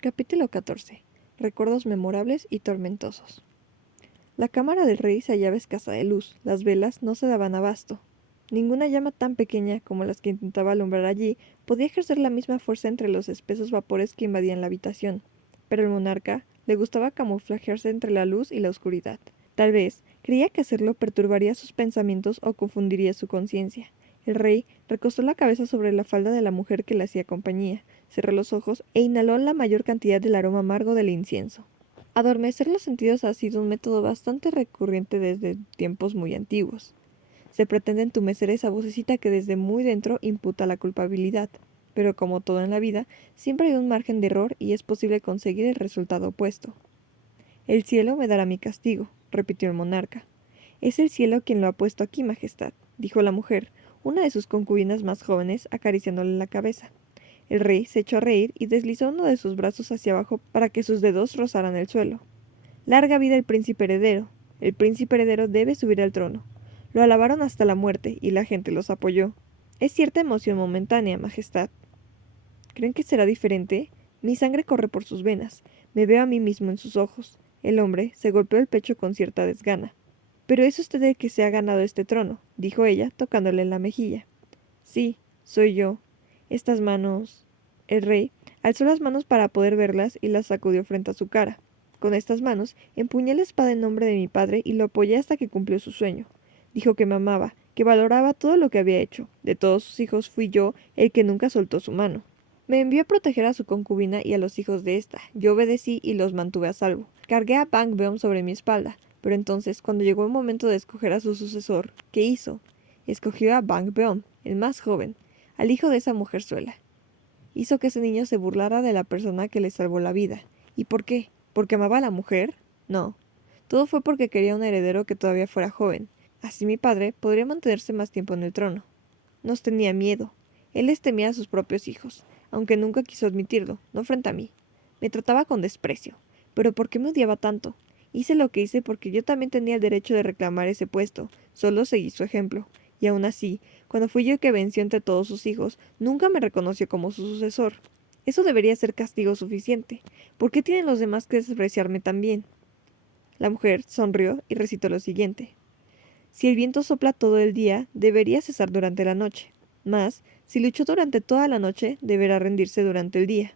Capítulo 14. Recuerdos memorables y tormentosos. La cámara del rey se hallaba escasa de luz, las velas no se daban abasto. Ninguna llama tan pequeña como las que intentaba alumbrar allí podía ejercer la misma fuerza entre los espesos vapores que invadían la habitación, pero al monarca le gustaba camuflajearse entre la luz y la oscuridad. Tal vez creía que hacerlo perturbaría sus pensamientos o confundiría su conciencia. El rey recostó la cabeza sobre la falda de la mujer que le hacía compañía, cerró los ojos e inhaló la mayor cantidad del aroma amargo del incienso. Adormecer los sentidos ha sido un método bastante recurrente desde tiempos muy antiguos. Se pretende entumecer esa vocecita que desde muy dentro imputa la culpabilidad, pero como todo en la vida, siempre hay un margen de error y es posible conseguir el resultado opuesto. El cielo me dará mi castigo, repitió el monarca. Es el cielo quien lo ha puesto aquí, Majestad, dijo la mujer, una de sus concubinas más jóvenes, acariciándole la cabeza. El rey se echó a reír y deslizó uno de sus brazos hacia abajo para que sus dedos rozaran el suelo. Larga vida el príncipe heredero. El príncipe heredero debe subir al trono. Lo alabaron hasta la muerte y la gente los apoyó. Es cierta emoción momentánea, Majestad. ¿Creen que será diferente? Mi sangre corre por sus venas. Me veo a mí mismo en sus ojos. El hombre se golpeó el pecho con cierta desgana. Pero es usted el que se ha ganado este trono, dijo ella, tocándole en la mejilla. Sí, soy yo. Estas manos. El rey alzó las manos para poder verlas y las sacudió frente a su cara. Con estas manos empuñé la espada en nombre de mi padre y lo apoyé hasta que cumplió su sueño. Dijo que me amaba, que valoraba todo lo que había hecho. De todos sus hijos fui yo el que nunca soltó su mano. Me envió a proteger a su concubina y a los hijos de ésta. Yo obedecí y los mantuve a salvo. Cargué a Bang Beom sobre mi espalda. Pero entonces, cuando llegó el momento de escoger a su sucesor, ¿qué hizo? Escogió a Bang Beom, el más joven, al hijo de esa mujerzuela. Hizo que ese niño se burlara de la persona que le salvó la vida. ¿Y por qué? ¿Porque amaba a la mujer? No. Todo fue porque quería un heredero que todavía fuera joven. Así mi padre podría mantenerse más tiempo en el trono. Nos tenía miedo. Él les temía a sus propios hijos, aunque nunca quiso admitirlo, no frente a mí. Me trataba con desprecio. ¿Pero por qué me odiaba tanto? Hice lo que hice porque yo también tenía el derecho de reclamar ese puesto. Solo seguí su ejemplo. Y aún así, cuando fui yo el que venció entre todos sus hijos, nunca me reconoció como su sucesor. Eso debería ser castigo suficiente. ¿Por qué tienen los demás que despreciarme también? La mujer sonrió y recitó lo siguiente. Si el viento sopla todo el día, debería cesar durante la noche. Mas, si luchó durante toda la noche, deberá rendirse durante el día.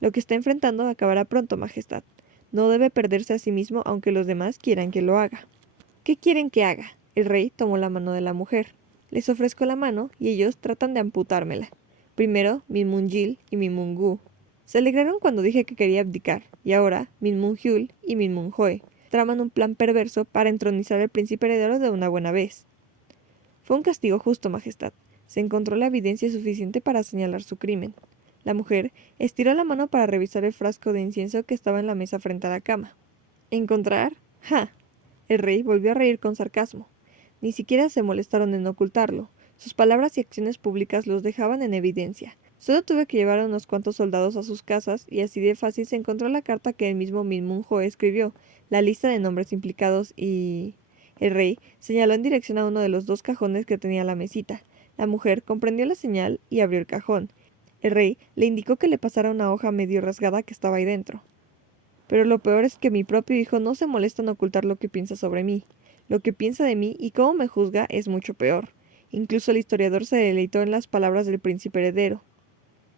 Lo que está enfrentando acabará pronto, Majestad. No debe perderse a sí mismo aunque los demás quieran que lo haga. ¿Qué quieren que haga? El rey tomó la mano de la mujer. Les ofrezco la mano y ellos tratan de amputármela. Primero, Minmun-gil y Minmun-gu. Se alegraron cuando dije que quería abdicar, y ahora Minmun-hyul y Minmun-joe traman un plan perverso para entronizar al príncipe heredero de una buena vez. Fue un castigo justo, Majestad. Se encontró la evidencia suficiente para señalar su crimen. La mujer estiró la mano para revisar el frasco de incienso que estaba en la mesa frente a la cama. ¿Encontrar? ¡Ja! El rey volvió a reír con sarcasmo. Ni siquiera se molestaron en ocultarlo. Sus palabras y acciones públicas los dejaban en evidencia. Solo tuve que llevar a unos cuantos soldados a sus casas y así de fácil se encontró la carta que el mismo Minmun-jo escribió, la lista de nombres implicados y... El rey señaló en dirección a uno de los dos cajones que tenía la mesita. La mujer comprendió la señal y abrió el cajón. El rey le indicó que le pasara una hoja medio rasgada que estaba ahí dentro. Pero lo peor es que mi propio hijo no se molesta en ocultar lo que piensa sobre mí. Lo que piensa de mí y cómo me juzga es mucho peor. Incluso el historiador se deleitó en las palabras del príncipe heredero.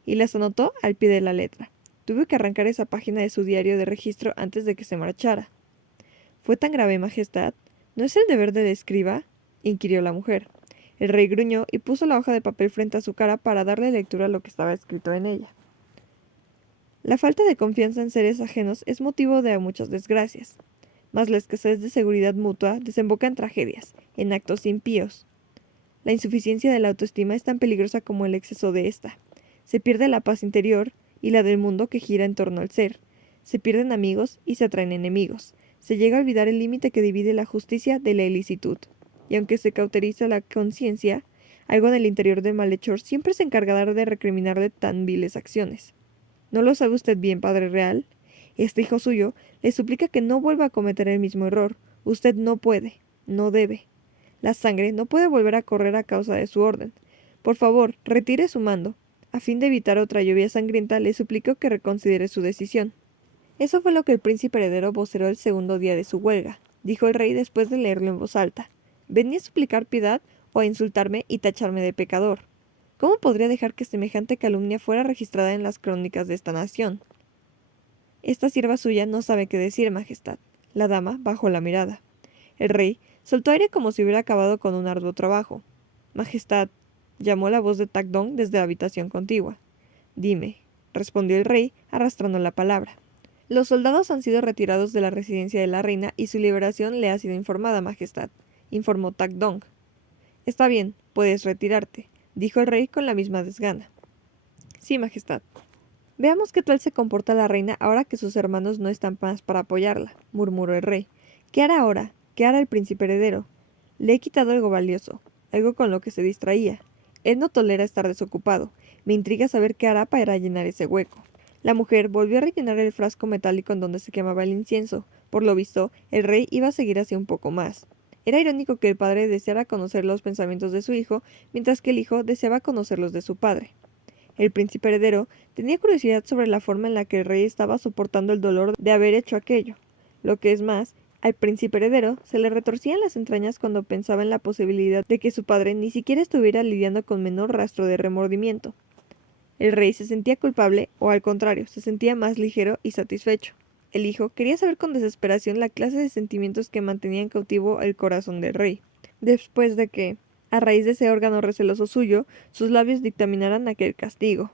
Y las anotó al pie de la letra. Tuve que arrancar esa página de su diario de registro antes de que se marchara. ¿Fue tan grave, Majestad? ¿No es el deber del escriba? Inquirió la mujer. El rey gruñó y puso la hoja de papel frente a su cara para darle lectura a lo que estaba escrito en ella. La falta de confianza en seres ajenos es motivo de muchas desgracias, mas la escasez de seguridad mutua desemboca en tragedias, en actos impíos. La insuficiencia de la autoestima es tan peligrosa como el exceso de ésta. Se pierde la paz interior y la del mundo que gira en torno al ser. Se pierden amigos y se atraen enemigos. Se llega a olvidar el límite que divide la justicia de la ilicitud. Y aunque se cauteriza la conciencia, algo en el interior del malhechor siempre se encargará de recriminarle tan viles acciones. ¿No lo sabe usted bien, padre real? Este hijo suyo le suplica que no vuelva a cometer el mismo error. Usted no puede, no debe. La sangre no puede volver a correr a causa de su orden. Por favor, retire su mando. A fin de evitar otra lluvia sangrienta, le suplicó que reconsidere su decisión. Eso fue lo que el príncipe heredero voceró el segundo día de su huelga, dijo el rey después de leerlo en voz alta. ¿Venía a suplicar piedad o a insultarme y tacharme de pecador? ¿Cómo podría dejar que semejante calumnia fuera registrada en las crónicas de esta nación? Esta sierva suya no sabe qué decir, Majestad. La dama bajó la mirada. El rey soltó aire como si hubiera acabado con un arduo trabajo. Majestad, llamó la voz de Tacdong desde la habitación contigua. Dime, respondió el rey, arrastrando la palabra. Los soldados han sido retirados de la residencia de la reina y su liberación le ha sido informada, Majestad, informó Tacdong. Está bien, puedes retirarte, dijo el rey con la misma desgana. Sí, Majestad. Veamos qué tal se comporta la reina ahora que sus hermanos no están más para apoyarla, murmuró el rey. ¿Qué hará ahora? ¿Qué hará el príncipe heredero? Le he quitado algo valioso, algo con lo que se distraía. Él no tolera estar desocupado. Me intriga saber qué hará para llenar ese hueco. La mujer volvió a rellenar el frasco metálico en donde se quemaba el incienso. Por lo visto, el rey iba a seguir así un poco más. Era irónico que el padre deseara conocer los pensamientos de su hijo, mientras que el hijo deseaba conocerlos de su padre. El príncipe heredero tenía curiosidad sobre la forma en la que el rey estaba soportando el dolor de haber hecho aquello. Lo que es más, al príncipe heredero se le retorcían las entrañas cuando pensaba en la posibilidad de que su padre ni siquiera estuviera lidiando con menor rastro de remordimiento. El rey se sentía culpable, o al contrario, se sentía más ligero y satisfecho. El hijo quería saber con desesperación la clase de sentimientos que mantenían cautivo el corazón del rey, después de que, a raíz de ese órgano receloso suyo, sus labios dictaminaran aquel castigo,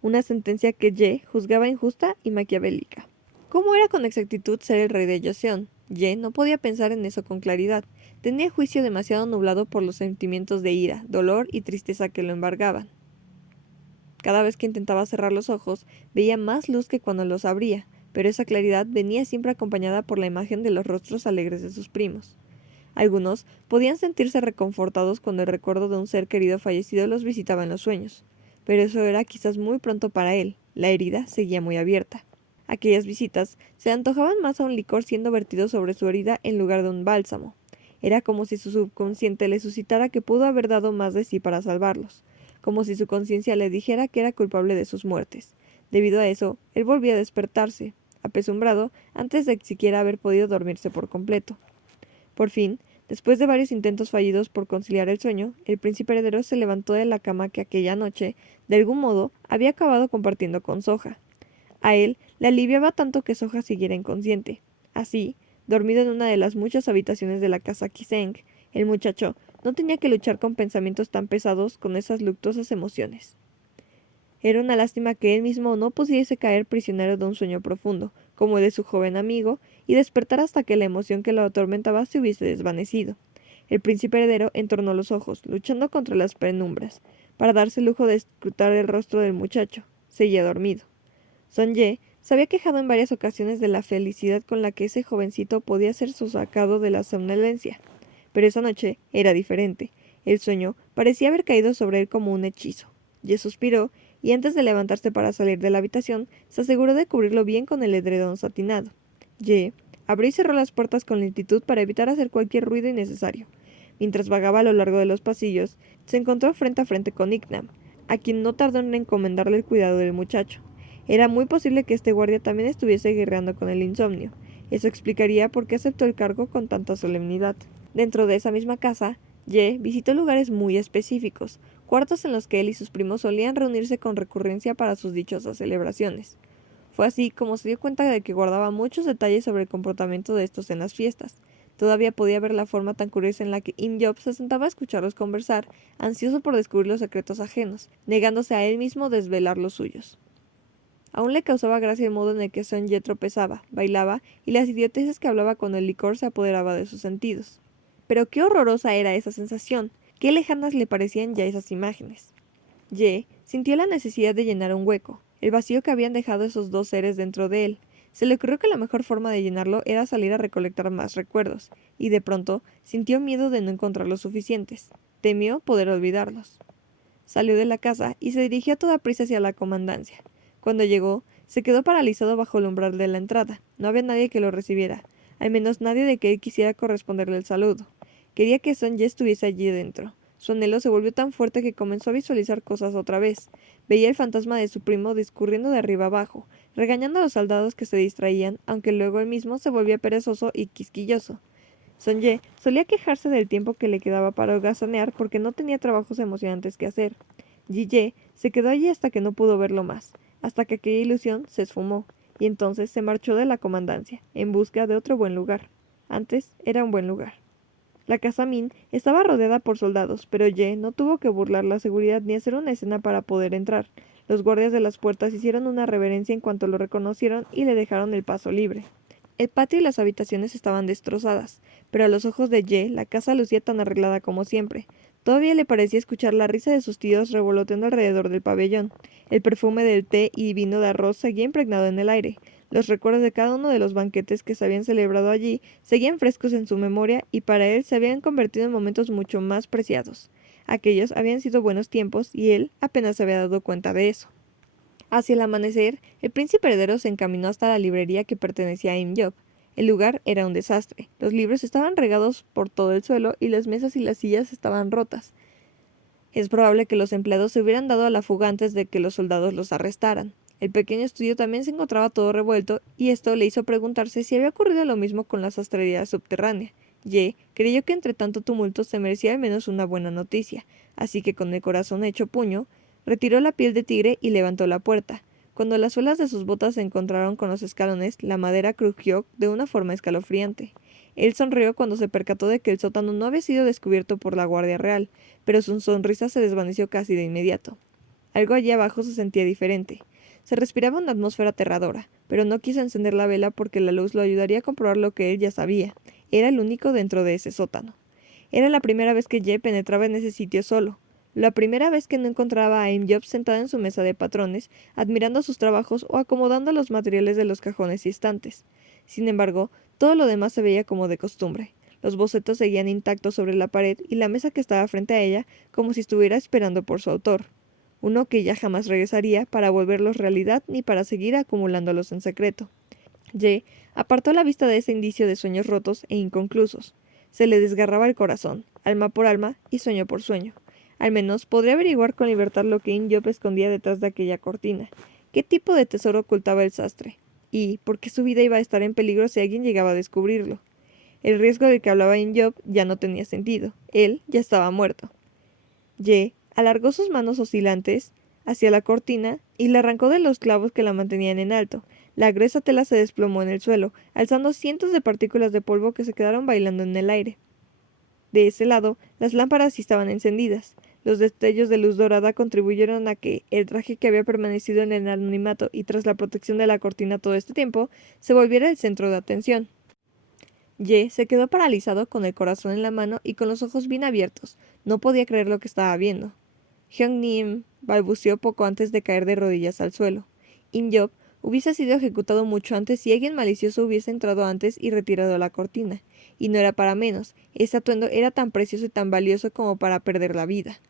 una sentencia que Ye juzgaba injusta y maquiavélica. ¿Cómo era con exactitud ser el rey de Joseon? Ye no podía pensar en eso con claridad. Tenía el juicio demasiado nublado por los sentimientos de ira, dolor y tristeza que lo embargaban. Cada vez que intentaba cerrar los ojos, veía más luz que cuando los abría, pero esa claridad venía siempre acompañada por la imagen de los rostros alegres de sus primos. Algunos podían sentirse reconfortados cuando el recuerdo de un ser querido fallecido los visitaba en los sueños, pero eso era quizás muy pronto para él. La herida seguía muy abierta. Aquellas visitas se antojaban más a un licor siendo vertido sobre su herida en lugar de un bálsamo. Era como si su subconsciente le suscitara que pudo haber dado más de sí para salvarlos, como si su conciencia le dijera que era culpable de sus muertes. Debido a eso, él volvía a despertarse, apesumbrado, antes de siquiera haber podido dormirse por completo. Por fin, después de varios intentos fallidos por conciliar el sueño, el príncipe heredero se levantó de la cama que aquella noche, de algún modo, había acabado compartiendo con Soja. A él le aliviaba tanto que Soja siguiera inconsciente. Así, dormido en una de las muchas habitaciones de la casa Kiseng, el muchacho no tenía que luchar con pensamientos tan pesados con esas luctuosas emociones. Era una lástima que él mismo no pudiese caer prisionero de un sueño profundo, como el de su joven amigo, y despertar hasta que la emoción que lo atormentaba se hubiese desvanecido. El príncipe heredero entornó los ojos, luchando contra las penumbras, para darse el lujo de escrutar el rostro del muchacho. Seguía dormido. Son Ye se había quejado en varias ocasiones de la felicidad con la que ese jovencito podía ser sacado de la somnolencia. Pero esa noche era diferente. El sueño parecía haber caído sobre él como un hechizo. Ye suspiró y antes de levantarse para salir de la habitación, se aseguró de cubrirlo bien con el edredón satinado. Ye abrió y cerró las puertas con lentitud para evitar hacer cualquier ruido innecesario. Mientras vagaba a lo largo de los pasillos, se encontró frente a frente con Ignam, a quien no tardó en encomendarle el cuidado del muchacho. Era muy posible que este guardia también estuviese guerreando con el insomnio. Eso explicaría por qué aceptó el cargo con tanta solemnidad. Dentro de esa misma casa, Ye visitó lugares muy específicos, cuartos en los que él y sus primos solían reunirse con recurrencia para sus dichosas celebraciones. Fue así como se dio cuenta de que guardaba muchos detalles sobre el comportamiento de estos en las fiestas. Todavía podía ver la forma tan curiosa en la que Im Job se sentaba a escucharlos conversar, ansioso por descubrir los secretos ajenos, negándose a él mismo desvelar los suyos. Aún le causaba gracia el modo en el que Son Ye tropezaba, bailaba, y las idioteces que hablaba cuando el licor se apoderaba de sus sentidos. Pero qué horrorosa era esa sensación, qué lejanas le parecían ya esas imágenes. Ye sintió la necesidad de llenar un hueco, el vacío que habían dejado esos dos seres dentro de él. Se le ocurrió que la mejor forma de llenarlo era salir a recolectar más recuerdos, y de pronto sintió miedo de no encontrar los suficientes. Temió poder olvidarlos. Salió de la casa y se dirigió a toda prisa hacia la comandancia. Cuando llegó, se quedó paralizado bajo el umbral de la entrada. No había nadie que lo recibiera, al menos nadie de que él quisiera corresponderle el saludo. Quería que Son Ye estuviese allí dentro. Su anhelo se volvió tan fuerte que comenzó a visualizar cosas otra vez. Veía el fantasma de su primo discurriendo de arriba abajo, regañando a los soldados que se distraían, aunque luego él mismo se volvía perezoso y quisquilloso. Sonye solía quejarse del tiempo que le quedaba para holgazanear porque no tenía trabajos emocionantes que hacer. Yi se quedó allí hasta que no pudo verlo más, hasta que aquella ilusión se esfumó, y entonces se marchó de la comandancia, en busca de otro buen lugar. Antes era un buen lugar. La casa Min estaba rodeada por soldados, pero Ye no tuvo que burlar la seguridad ni hacer una escena para poder entrar. Los guardias de las puertas hicieron una reverencia en cuanto lo reconocieron y le dejaron el paso libre. El patio y las habitaciones estaban destrozadas, pero a los ojos de Ye la casa lucía tan arreglada como siempre. Todavía le parecía escuchar la risa de sus tíos revoloteando alrededor del pabellón. El perfume del té y vino de arroz seguía impregnado en el aire. Los recuerdos de cada uno de los banquetes que se habían celebrado allí seguían frescos en su memoria y para él se habían convertido en momentos mucho más preciados. Aquellos habían sido buenos tiempos y él apenas se había dado cuenta de eso. Hacia el amanecer, el príncipe heredero se encaminó hasta la librería que pertenecía a Im Job. El lugar era un desastre. Los libros estaban regados por todo el suelo y las mesas y las sillas estaban rotas. Es probable que los empleados se hubieran dado a la fuga antes de que los soldados los arrestaran. El pequeño estudio también se encontraba todo revuelto, y esto le hizo preguntarse si había ocurrido lo mismo con la sastrería subterránea. Ye creyó que entre tanto tumulto se merecía al menos una buena noticia, así que con el corazón hecho puño, retiró la piel de tigre y levantó la puerta. Cuando las suelas de sus botas se encontraron con los escalones, la madera crujió de una forma escalofriante. Él sonrió cuando se percató de que el sótano no había sido descubierto por la Guardia Real, pero su sonrisa se desvaneció casi de inmediato. Algo allí abajo se sentía diferente. Se respiraba una atmósfera aterradora, pero no quiso encender la vela porque la luz lo ayudaría a comprobar lo que él ya sabía. Era el único dentro de ese sótano. Era la primera vez que Ye penetraba en ese sitio solo. La primera vez que no encontraba a Im Job sentada en su mesa de patrones, admirando sus trabajos o acomodando los materiales de los cajones y estantes. Sin embargo, todo lo demás se veía como de costumbre. Los bocetos seguían intactos sobre la pared y la mesa que estaba frente a ella, como si estuviera esperando por su autor. Uno que ya jamás regresaría para volverlos realidad ni para seguir acumulándolos en secreto. Ye apartó la vista de ese indicio de sueños rotos e inconclusos. Se le desgarraba el corazón, alma por alma y sueño por sueño. Al menos podría averiguar con libertad lo que Im Job escondía detrás de aquella cortina. ¿Qué tipo de tesoro ocultaba el sastre? ¿Y por qué su vida iba a estar en peligro si alguien llegaba a descubrirlo? El riesgo del que hablaba Im Job ya no tenía sentido. Él ya estaba muerto. Ye alargó sus manos oscilantes hacia la cortina y la arrancó de los clavos que la mantenían en alto. La gruesa tela se desplomó en el suelo, alzando cientos de partículas de polvo que se quedaron bailando en el aire. De ese lado, las lámparas estaban encendidas. Los destellos de luz dorada contribuyeron a que el traje que había permanecido en el anonimato y tras la protección de la cortina todo este tiempo, se volviera el centro de atención. Ye se quedó paralizado con el corazón en la mano y con los ojos bien abiertos. No podía creer lo que estaba viendo. Hyung-nim balbuceó poco antes de caer de rodillas al suelo. Im Job hubiese sido ejecutado mucho antes si alguien malicioso hubiese entrado antes y retirado la cortina. Y no era para menos. Ese atuendo era tan precioso y tan valioso como para perder la vida.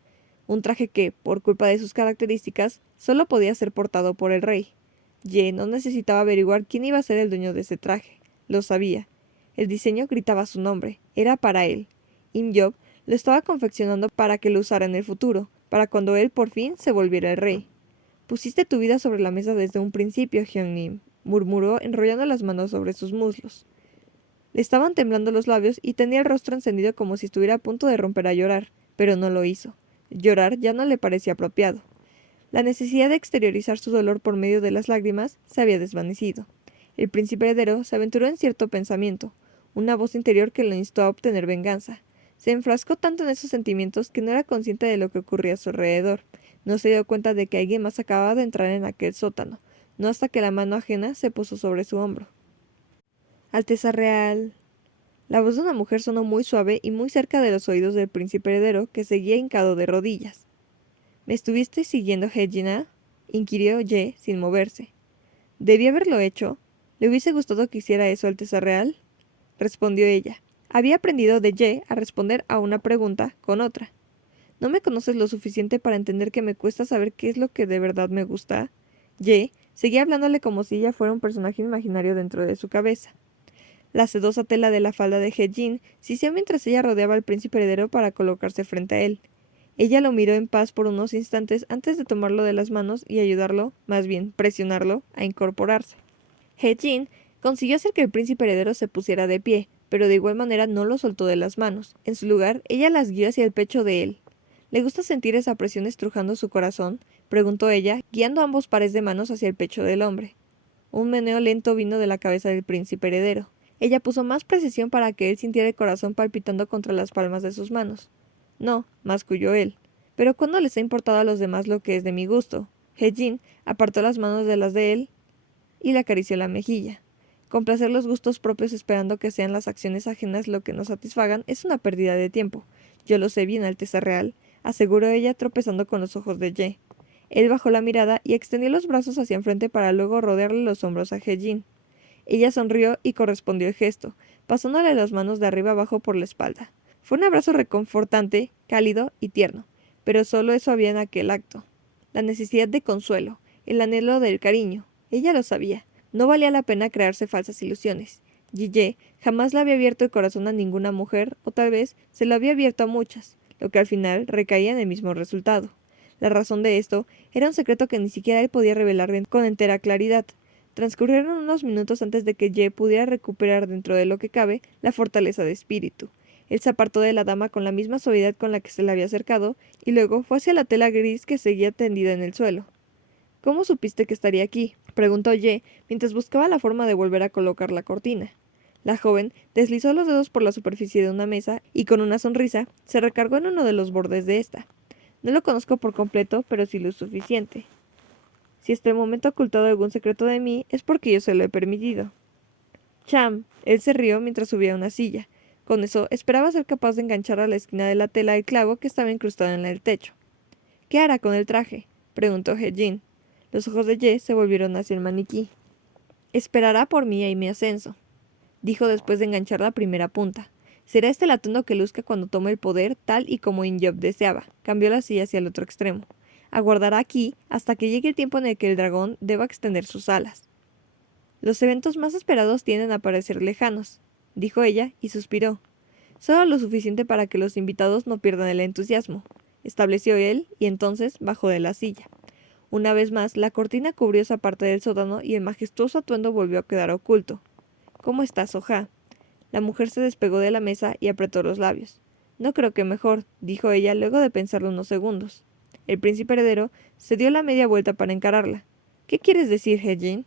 Un traje que, por culpa de sus características, solo podía ser portado por el rey. Ye no necesitaba averiguar quién iba a ser el dueño de ese traje. Lo sabía. El diseño gritaba su nombre. Era para él. Im Job lo estaba confeccionando para que lo usara en el futuro, para cuando él por fin se volviera el rey. Pusiste tu vida sobre la mesa desde un principio, Hyung-nim, murmuró enrollando las manos sobre sus muslos. Le estaban temblando los labios y tenía el rostro encendido como si estuviera a punto de romper a llorar, pero no lo hizo. Llorar ya no le parecía apropiado. La necesidad de exteriorizar su dolor por medio de las lágrimas se había desvanecido. El príncipe heredero se aventuró en cierto pensamiento, una voz interior que lo instó a obtener venganza. Se enfrascó tanto en esos sentimientos que no era consciente de lo que ocurría a su alrededor. No se dio cuenta de que alguien más acababa de entrar en aquel sótano, no hasta que la mano ajena se posó sobre su hombro. Alteza Real. La voz de una mujer sonó muy suave y muy cerca de los oídos del príncipe heredero, que seguía hincado de rodillas. ¿Me estuviste siguiendo, Hejina? Inquirió Ye, sin moverse. ¿Debí haberlo hecho? ¿Le hubiese gustado que hiciera eso, Alteza Real? Respondió ella. Había aprendido de Ye a responder a una pregunta con otra. ¿No me conoces lo suficiente para entender que me cuesta saber qué es lo que de verdad me gusta? Ye seguía hablándole como si ella fuera un personaje imaginario dentro de su cabeza. La sedosa tela de la falda de He-jin siseó mientras ella rodeaba al príncipe heredero para colocarse frente a él. Ella lo miró en paz por unos instantes antes de tomarlo de las manos y ayudarlo, más bien presionarlo, a incorporarse. He-jin consiguió hacer que el príncipe heredero se pusiera de pie, pero de igual manera no lo soltó de las manos. En su lugar, ella las guió hacia el pecho de él. ¿Le gusta sentir esa presión estrujando su corazón?, preguntó ella, guiando ambos pares de manos hacia el pecho del hombre. Un meneo lento vino de la cabeza del príncipe heredero. Ella puso más precisión para que él sintiera el corazón palpitando contra las palmas de sus manos. No, masculló él. Pero ¿cuándo les ha importado a los demás lo que es de mi gusto? He-jin apartó las manos de las de él y le acarició la mejilla. Complacer los gustos propios esperando que sean las acciones ajenas lo que nos satisfagan es una pérdida de tiempo. Yo lo sé bien, Alteza Real, aseguró ella tropezando con los ojos de Ye. Él bajó la mirada y extendió los brazos hacia enfrente para luego rodearle los hombros a He-jin. Ella sonrió y correspondió el gesto, pasándole las manos de arriba abajo por la espalda. Fue un abrazo reconfortante, cálido y tierno, pero solo eso había en aquel acto. La necesidad de consuelo, el anhelo del cariño. Ella lo sabía. No valía la pena crearse falsas ilusiones. Yi jamás le había abierto el corazón a ninguna mujer, o tal vez se lo había abierto a muchas, lo que al final recaía en el mismo resultado. La razón de esto era un secreto que ni siquiera él podía revelar con entera claridad. Transcurrieron unos minutos antes de que Ye pudiera recuperar dentro de lo que cabe la fortaleza de espíritu. Él se apartó de la dama con la misma suavidad con la que se le había acercado, y luego fue hacia la tela gris que seguía tendida en el suelo. —¿Cómo supiste que estaría aquí? —preguntó Ye, mientras buscaba la forma de volver a colocar la cortina. La joven deslizó los dedos por la superficie de una mesa y, con una sonrisa, se recargó en uno de los bordes de esta. No lo conozco por completo, pero sí lo suficiente. Si hasta el momento ha ocultado algún secreto de mí, es porque yo se lo he permitido. Cham, él se rió mientras subía a una silla. Con eso, esperaba ser capaz de enganchar a la esquina de la tela el clavo que estaba incrustado en el techo. —¿Qué hará con el traje? —preguntó He-jin. Los ojos de Ye se volvieron hacia el maniquí. —Esperará por mí y mi ascenso —dijo después de enganchar la primera punta. Será este el atuendo que luzca cuando tome el poder, tal y como In-Job deseaba. Cambió la silla hacia el otro extremo. Aguardará aquí hasta que llegue el tiempo en el que el dragón deba extender sus alas. Los eventos más esperados tienden a parecer lejanos, dijo ella y suspiró. Solo lo suficiente para que los invitados no pierdan el entusiasmo, estableció él, y entonces bajó de la silla. Una vez más, la cortina cubrió esa parte del sótano y el majestuoso atuendo volvió a quedar oculto. —¿Cómo estás, Soja? La mujer se despegó de la mesa y apretó los labios. —No creo que mejor —dijo ella luego de pensarlo unos segundos. El príncipe heredero se dio la media vuelta para encararla. —¿Qué quieres decir, He-jin?